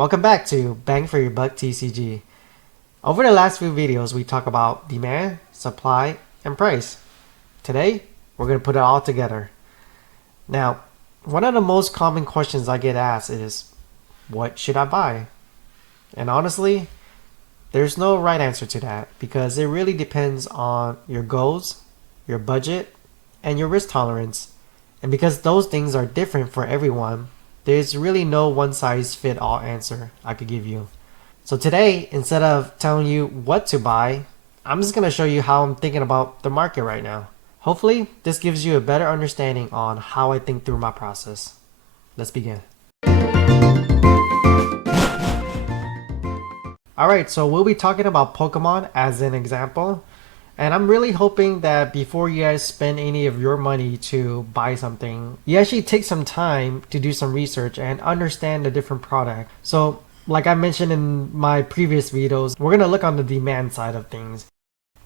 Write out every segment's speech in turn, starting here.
Welcome back to Bang for Your Buck TCG. Over the last few videos, we talk about demand, supply, and price. Today, we're going to put it all together. Now, one of the most common questions I get asked is, what should I buy? And honestly, there's no right answer to that because it really depends on your goals, your budget, and your risk tolerance. And because those things are different for everyone, there's really no one size fit all answer I could give you. So today, instead of telling you what to buy, I'm just going to show you how I'm thinking about the market right now. Hopefully, this gives you a better understanding on how I think through my process. Let's begin. Alright, so we'll be talking about Pokemon as an example. And I'm really hoping that before you guys spend any of your money to buy something, you actually take some time to do some research and understand the different product. So like I mentioned in my previous videos, we're going to look on the demand side of things.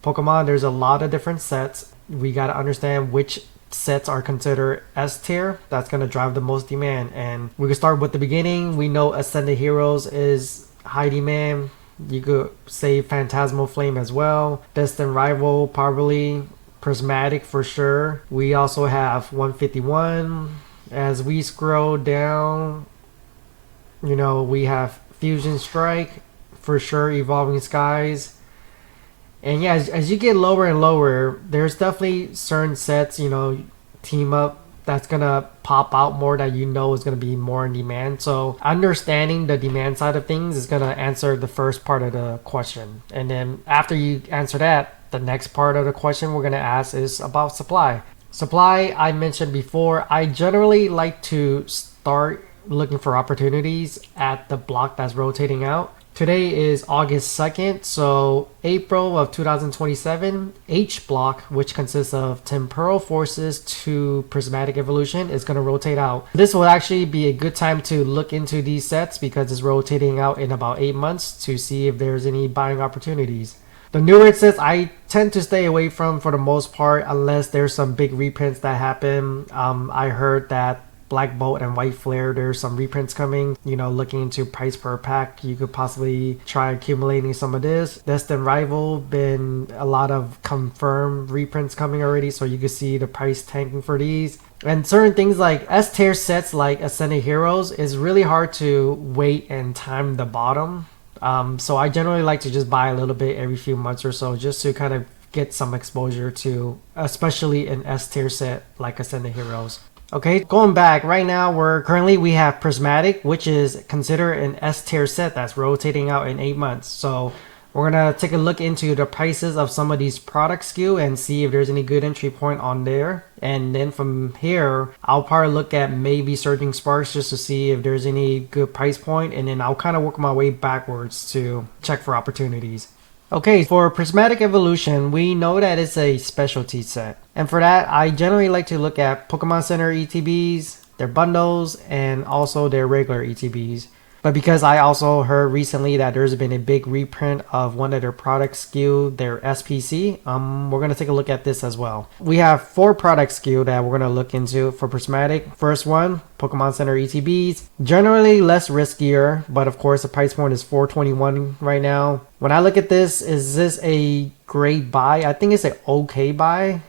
Pokemon, there's a lot of different sets. We got to understand which sets are considered S tier. That's going to drive the most demand. And we can start with the beginning. We know Ascended Heroes is high demand. You could say Phantasmal Flame as well. Distant Rival, probably. Prismatic for sure. We also have 151. As we scroll down, we have Fusion Strike for sure. Evolving Skies. And yeah, as you get lower and lower, there's definitely certain sets, team up that's gonna pop out more that is gonna be more in demand. So understanding the demand side of things is gonna answer the first part of the question. And then after you answer that, the next part of the question we're gonna ask is about supply. Supply, I mentioned before, I generally like to start looking for opportunities at the block that's rotating out. Today is August 2nd, so April of 2027, H block, which consists of Temporal Forces to Prismatic Evolution, is going to rotate out. This will actually be a good time to look into these sets because it's rotating out in about 8 months to see if there's any buying opportunities. The newer sets I tend to stay away from for the most part unless there's some big reprints that happen. I heard that Black Bolt and White Flare, there's some reprints coming. Looking into price per pack, you could possibly try accumulating some of this. Destined Rival, been a lot of confirmed reprints coming already, so you could see the price tanking for these. And certain things like S tier sets like Ascended Heroes is really hard to wait and time the bottom. So I generally like to just buy a little bit every few months or so just to kind of get some exposure to, especially an S tier set like Ascended Heroes. Okay, going back, right now we have Prismatic, which is considered an S tier set that's rotating out in 8 months. So we're gonna take a look into the prices of some of these product SKU and see if there's any good entry point on there. And then from here, I'll probably look at maybe Surging Sparks just to see if there's any good price point, and then I'll kind of work my way backwards to check for opportunities. Okay, for Prismatic Evolution, we know that it's a specialty set. And for that, I generally like to look at Pokemon Center ETBs, their bundles, and also their regular ETBs. But because I also heard recently that there's been a big reprint of one of their product SKU, their SPC, we're going to take a look at this as well. We have 4 product SKU that we're going to look into for Prismatic. First one, Pokemon Center ETBs. Generally less riskier, but of course the price point is $421 right now. When I look at this, is this a great buy? I think it's an okay buy.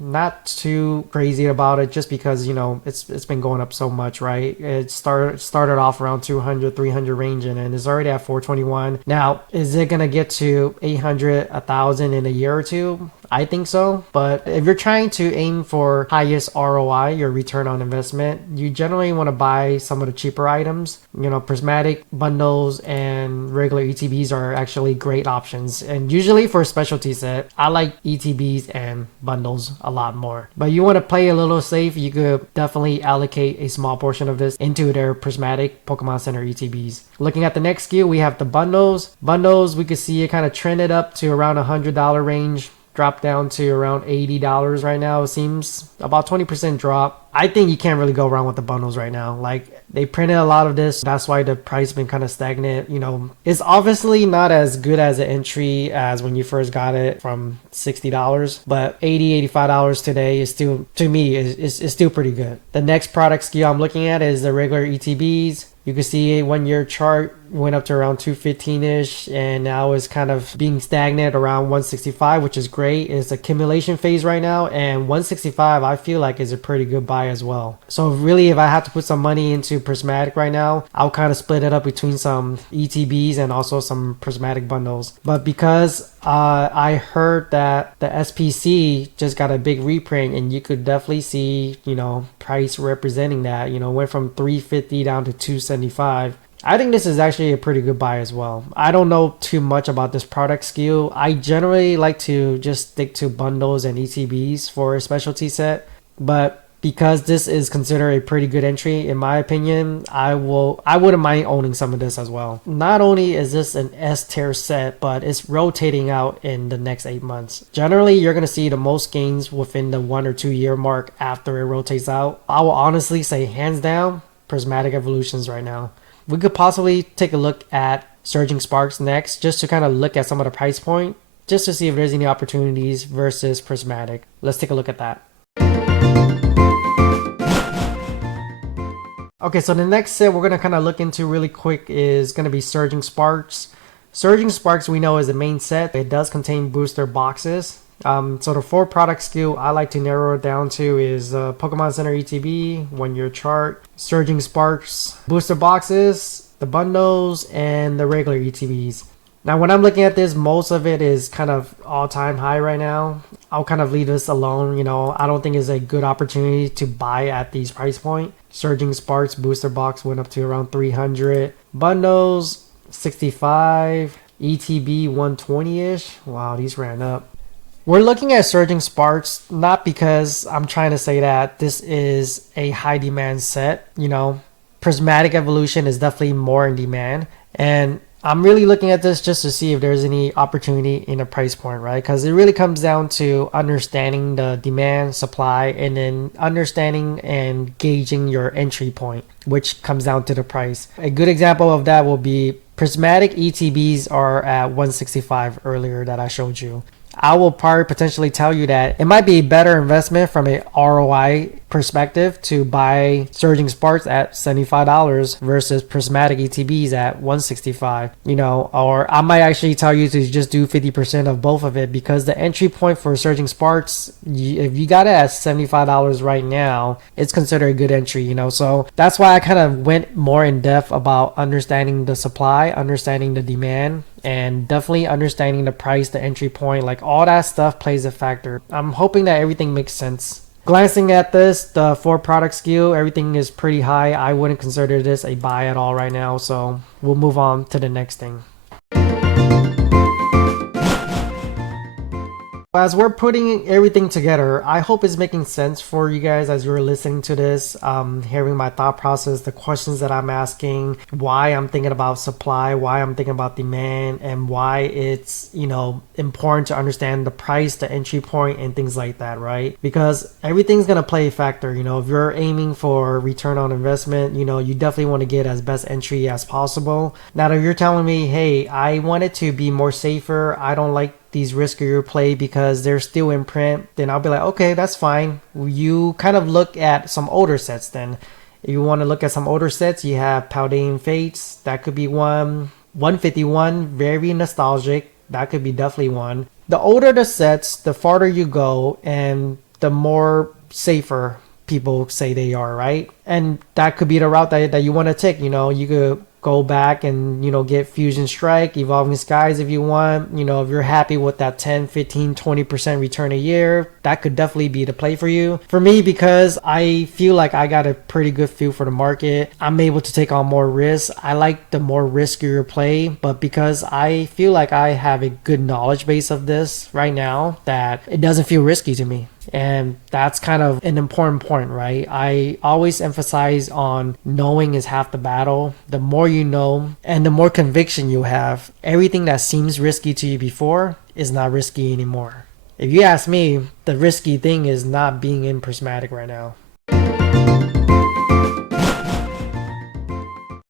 Not too crazy about it just because, it's been going up so much, right? It started off around 200, 300 range and it's already at 421. Now, is it going to get to 800, 1,000 in a year or two? I think so, but if you're trying to aim for highest ROI, your return on investment, you generally want to buy some of the cheaper items. Prismatic bundles and regular ETBs are actually great options. And usually for a specialty set, I like ETBs and bundles a lot more. But you want to play a little safe, you could definitely allocate a small portion of this into their Prismatic Pokemon Center ETBs. Looking at the next SKU, we have the bundles. Bundles, we could see it kind of trended up to around $100 range. Dropped down to around $80 right now. It seems about 20% drop. I think you can't really go wrong with the bundles right now. Like, they printed a lot of this. That's why the price been kind of stagnant. It's obviously not as good as an entry as when you first got it from $60, but $85 today is still, to me, is still pretty good. The next product SKU I'm looking at is the regular ETBs. You can see a 1 year chart went up to around 215-ish, and now is kind of being stagnant around 165, which is great. It's accumulation phase right now, and 165 I feel like is a pretty good buy as well. So really, if I have to put some money into Prismatic right now, I'll kind of split it up between some ETBs and also some Prismatic bundles. But because I heard that the SPC just got a big reprint, and you could definitely see, price representing that, went from 350 down to 275. I think this is actually a pretty good buy as well. I don't know too much about this product SKU. I generally like to just stick to bundles and ETBs for a specialty set, but because this is considered a pretty good entry in my opinion, I wouldn't mind owning some of this as well. Not only is this an S tier set, but it's rotating out in the next 8 months. Generally, you're going to see the most gains within the 1 or 2 year mark after it rotates out. I will honestly say hands down Prismatic Evolutions right now. We could possibly take a look at Surging Sparks next, just to kind of look at some of the price point, just to see if there's any opportunities versus Prismatic. Let's take a look at that. Okay, so the next set we're going to kind of look into really quick is going to be Surging Sparks. Surging Sparks we know is the main set. It does contain booster boxes. So the 4 product SKU I like to narrow it down to is Pokemon Center ETB, 1 year chart, Surging Sparks, booster boxes, the bundles, and the regular ETBs. Now when I'm looking at this, most of it is kind of all-time high right now. I'll kind of leave this alone. I don't think it's a good opportunity to buy at these price point. Surging Sparks booster box went up to around 300. Bundles 65. ETB 120-ish. Wow, these ran up. We're looking at Surging Sparks not because I'm trying to say that this is a high demand set. Prismatic Evolution is definitely more in demand, and I'm really looking at this just to see if there's any opportunity in a price point, right? Because it really comes down to understanding the demand, supply, and then understanding and gauging your entry point, which comes down to the price. A good example of that will be Prismatic ETBs are at 165 earlier that I showed you. I will probably potentially tell you that it might be a better investment from a ROI perspective to buy Surging Sparks at $75 versus Prismatic ETBs at $165, or I might actually tell you to just do 50% of both of it, because the entry point for Surging Sparks, if you got it at $75 right now, it's considered a good entry, so that's why I kind of went more in depth about understanding the supply, understanding the demand, and definitely understanding the price, the entry point, like all that stuff plays a factor. I'm hoping that everything makes sense. Glancing at this, the 4 product SKU, everything is pretty high. I wouldn't consider this a buy at all right now, so we'll move on to the next thing. As we're putting everything together, I hope it's making sense for you guys as you're listening to this, hearing my thought process, the questions that I'm asking, why I'm thinking about supply, why I'm thinking about demand, and why it's, important to understand the price, the entry point, and things like that, right? Because everything's going to play a factor. If you're aiming for return on investment, you definitely want to get as best entry as possible. Now, if you're telling me, hey, I want it to be more safer, I don't like these riskier play because they're still in print, then I'll be like, okay, that's fine. You kind of look at some older sets then. If you want to look at some older sets, you have Paldean Fates. That could be one. 151, very nostalgic. That could be definitely one. The older the sets, the farther you go, and the more safer people say they are, right? And that could be the route that you want to take. You could go back and get Fusion Strike, Evolving Skies if you want. If you're happy with that 10, 15, 20% return a year, that could definitely be the play for you. For me, because I feel like I got a pretty good feel for the market, I'm able to take on more risks. I like the more riskier play, but because I feel like I have a good knowledge base of this right now, that it doesn't feel risky to me. And that's kind of an important point, right? I always emphasize on knowing is half the battle. The more you know and the more conviction you have, everything that seems risky to you before is not risky anymore. If you ask me, the risky thing is not being in Prismatic right now.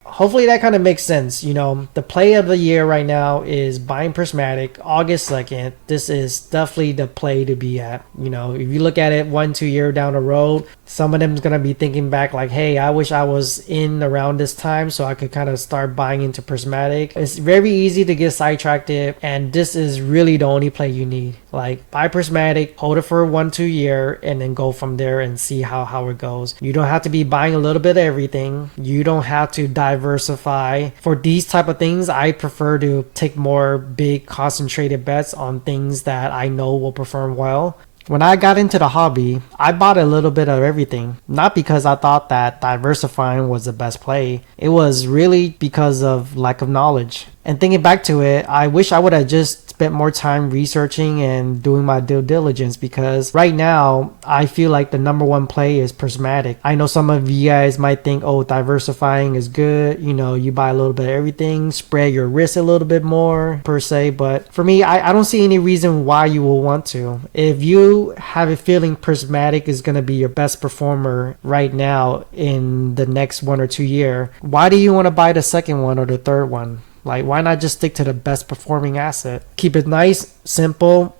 Hopefully that kind of makes sense. The play of the year right now is buying Prismatic August 2nd. This is definitely the play to be at. If you look at it 1-2 year down the road, Some of them's gonna be thinking back like, hey, I wish I was in around this time so I could kind of start buying into Prismatic. It's very easy to get sidetracked, and this is really the only play you need. Like, buy Prismatic, hold it for 1-2 year, and then go from there and see how it goes. You don't have to be buying a little bit of everything. You don't have to diversify. For these type of things, I prefer to take more big concentrated bets on things that I know will perform well. When I got into the hobby, I bought a little bit of everything. Not because I thought that diversifying was the best play. It was really because of lack of knowledge. And thinking back to it, I wish I would have just spent more time researching and doing my due diligence, because right now I feel like the number one play is Prismatic. I know some of you guys might think, oh, diversifying is good. You know, you buy a little bit of everything, spread your risk a little bit more per se. But for me, I don't see any reason why you will want to. If you have a feeling Prismatic is going to be your best performer right now in the next 1 or 2 year, why do you want to buy the second one or the third one? Like, why not just stick to the best performing asset? Keep it nice, simple.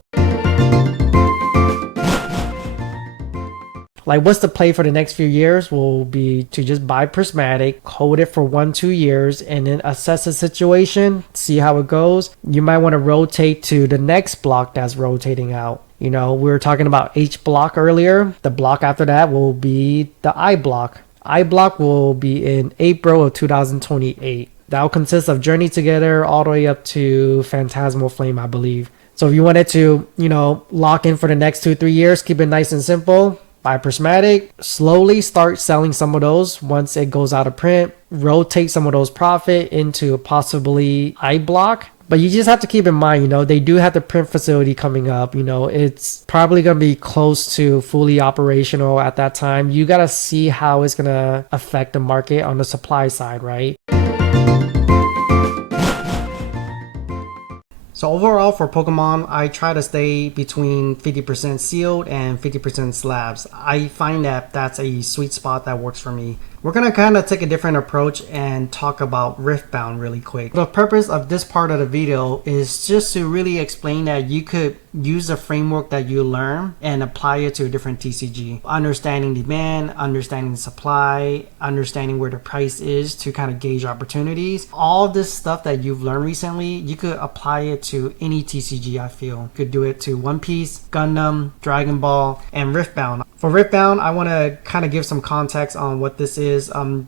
Like, what's the play for the next few years will be to just buy Prismatic, hold it for 1-2 years, and then assess the situation, see how it goes. You might want to rotate to the next block that's rotating out. You know, we were talking about H block earlier. The block after that will be the I block. I block will be in April of 2028. That will consist of Journey Together all the way up to Phantasmal Flame, I believe. So if you wanted to, you know, lock in for the next 2-3 years, keep it nice and simple. Buy Prismatic, slowly start selling some of those once it goes out of print. Rotate some of those profit into possibly I block. But you just have to keep in mind, you know, they do have the print facility coming up. You know, it's probably going to be close to fully operational at that time. You got to see how it's going to affect the market on the supply side, right? So overall for Pokemon, I try to stay between 50% sealed and 50% slabs. I find that that's a sweet spot that works for me. We're going to kind of take a different approach and talk about Riftbound really quick. The purpose of this part of the video is just to really explain that you could use the framework that you learn and apply it to a different TCG. Understanding demand, understanding supply, understanding where the price is to kind of gauge opportunities. All this stuff that you've learned recently, you could apply it to any TCG, I feel. You could do it to One Piece, Gundam, Dragon Ball, and Riftbound. For Riftbound, I want to kind of give some context on what this is.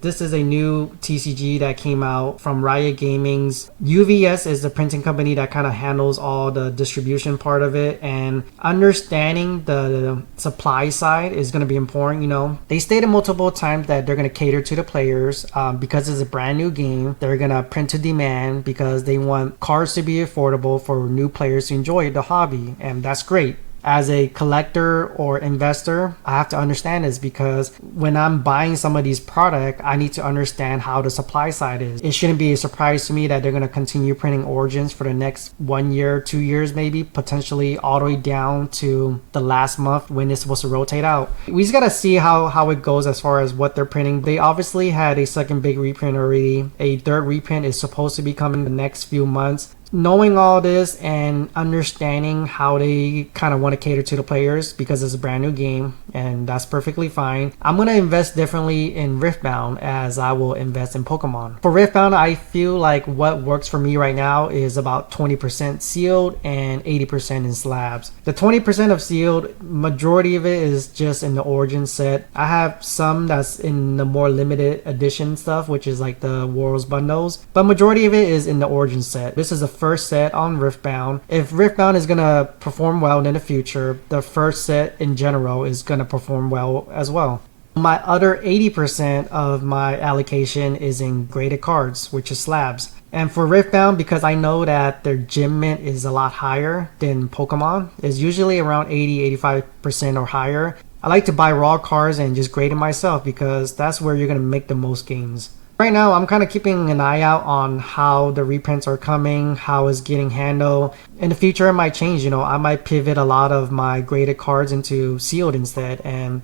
This is a new TCG that came out from Riot Gaming's. UVS is the printing company that kind of handles all the distribution part of it, and understanding the supply side is going to be important. You know, they stated multiple times that they're going to cater to the players because it's a brand new game. They're going to print to demand because they want cards to be affordable for new players to enjoy the hobby, and that's great. As a collector or investor, I have to understand this, because when I'm buying some of these products, I need to understand how the supply side is. It shouldn't be a surprise to me that they're going to continue printing Origins for the next 1 year, 2 years, maybe potentially all the way down to the last month when it's supposed to rotate out. We just got to see how it goes as far as what they're printing. They obviously had a second big reprint already. A third reprint is supposed to be coming in the next few months. Knowing all this and understanding how they kind of want to cater to the players, because it's a brand new game, and that's perfectly fine. I'm going to invest differently in Riftbound as I will invest in Pokemon. For Riftbound, I feel like what works for me right now is about 20% sealed and 80% in slabs. The 20% of sealed, majority of it is just in the Origin set. I have some that's in the more limited edition stuff, which is like the Worlds bundles, but majority of it is in the Origin set. This is the first set on Riftbound. If Riftbound is going to perform well in the future, the first set in general is going to perform well as well. My other 80% of my allocation is in graded cards, which is slabs. And for Riftbound, because I know that their gem mint is a lot higher than Pokemon, it's usually around 80-85% or higher, I like to buy raw cards and just grade it myself, because that's where you're going to make the most gains. Right now, I'm kind of keeping an eye out on how the reprints are coming, how it's getting handled. In the future, it might change. You know, I might pivot a lot of my graded cards into sealed instead, and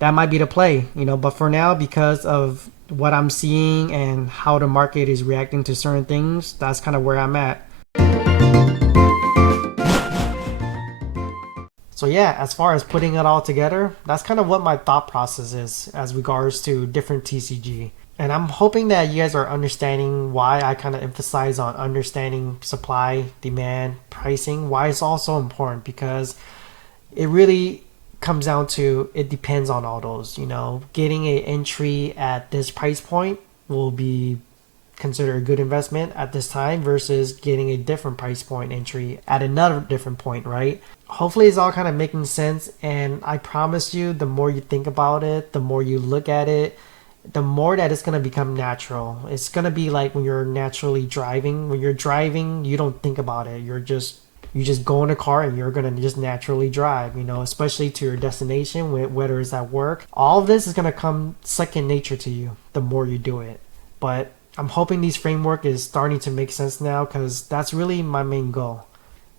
that might be the play, you know. But for now, because of what I'm seeing and how the market is reacting to certain things, that's kind of where I'm at. So yeah, as far as putting it all together, that's kind of what my thought process is as regards to different TCG. And I'm hoping that you guys are understanding why I kind of emphasize on understanding supply, demand, pricing, why it's also important, because it really comes down to it depends on all those. Getting a entry at this price point will be considered a good investment at this time versus getting a different price point entry at another different point, right? Hopefully it's all kind of making sense, and I promise you, the more you think about it, the more you look at it, the more that it's going to become natural. It's going to be like when you're naturally driving. When you're driving, you don't think about it. You just go in a car and you're going to just naturally drive, especially to your destination, whether it's at work. All of this is going to come second nature to you the more you do it. But I'm hoping this framework is starting to make sense now, because that's really my main goal.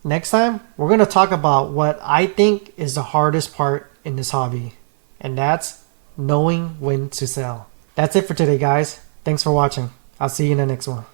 Next time, we're going to talk about what I think is the hardest part in this hobby, and that's knowing when to sell. That's it for today, guys. Thanks for watching. I'll see you in the next one.